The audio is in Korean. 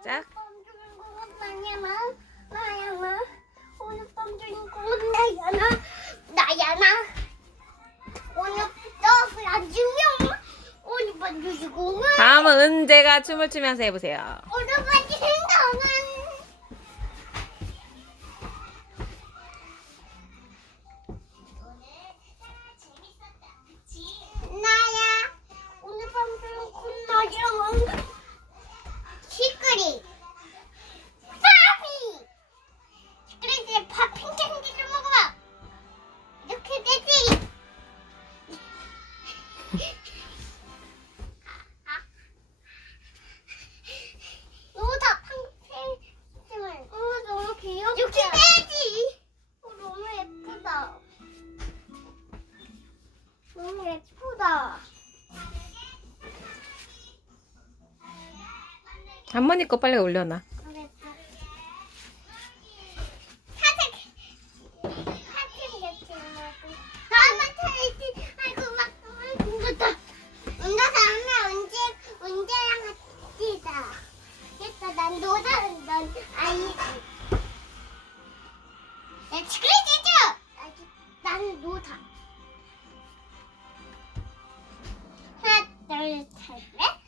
시작. 다음은 은재가 춤을 추면서 해보세요. 오늘 밤 주인공은 너다 팡팽을 어 너무 귀엽다. 이렇게 되지! 어, 너무 예쁘다. 너무 예쁘다. 할머니 거 빨리 올려놔. 됐다. 난 노다. 난 아이지. 내 치크리지죠. 난 노다. 하나 둘 셋 넷.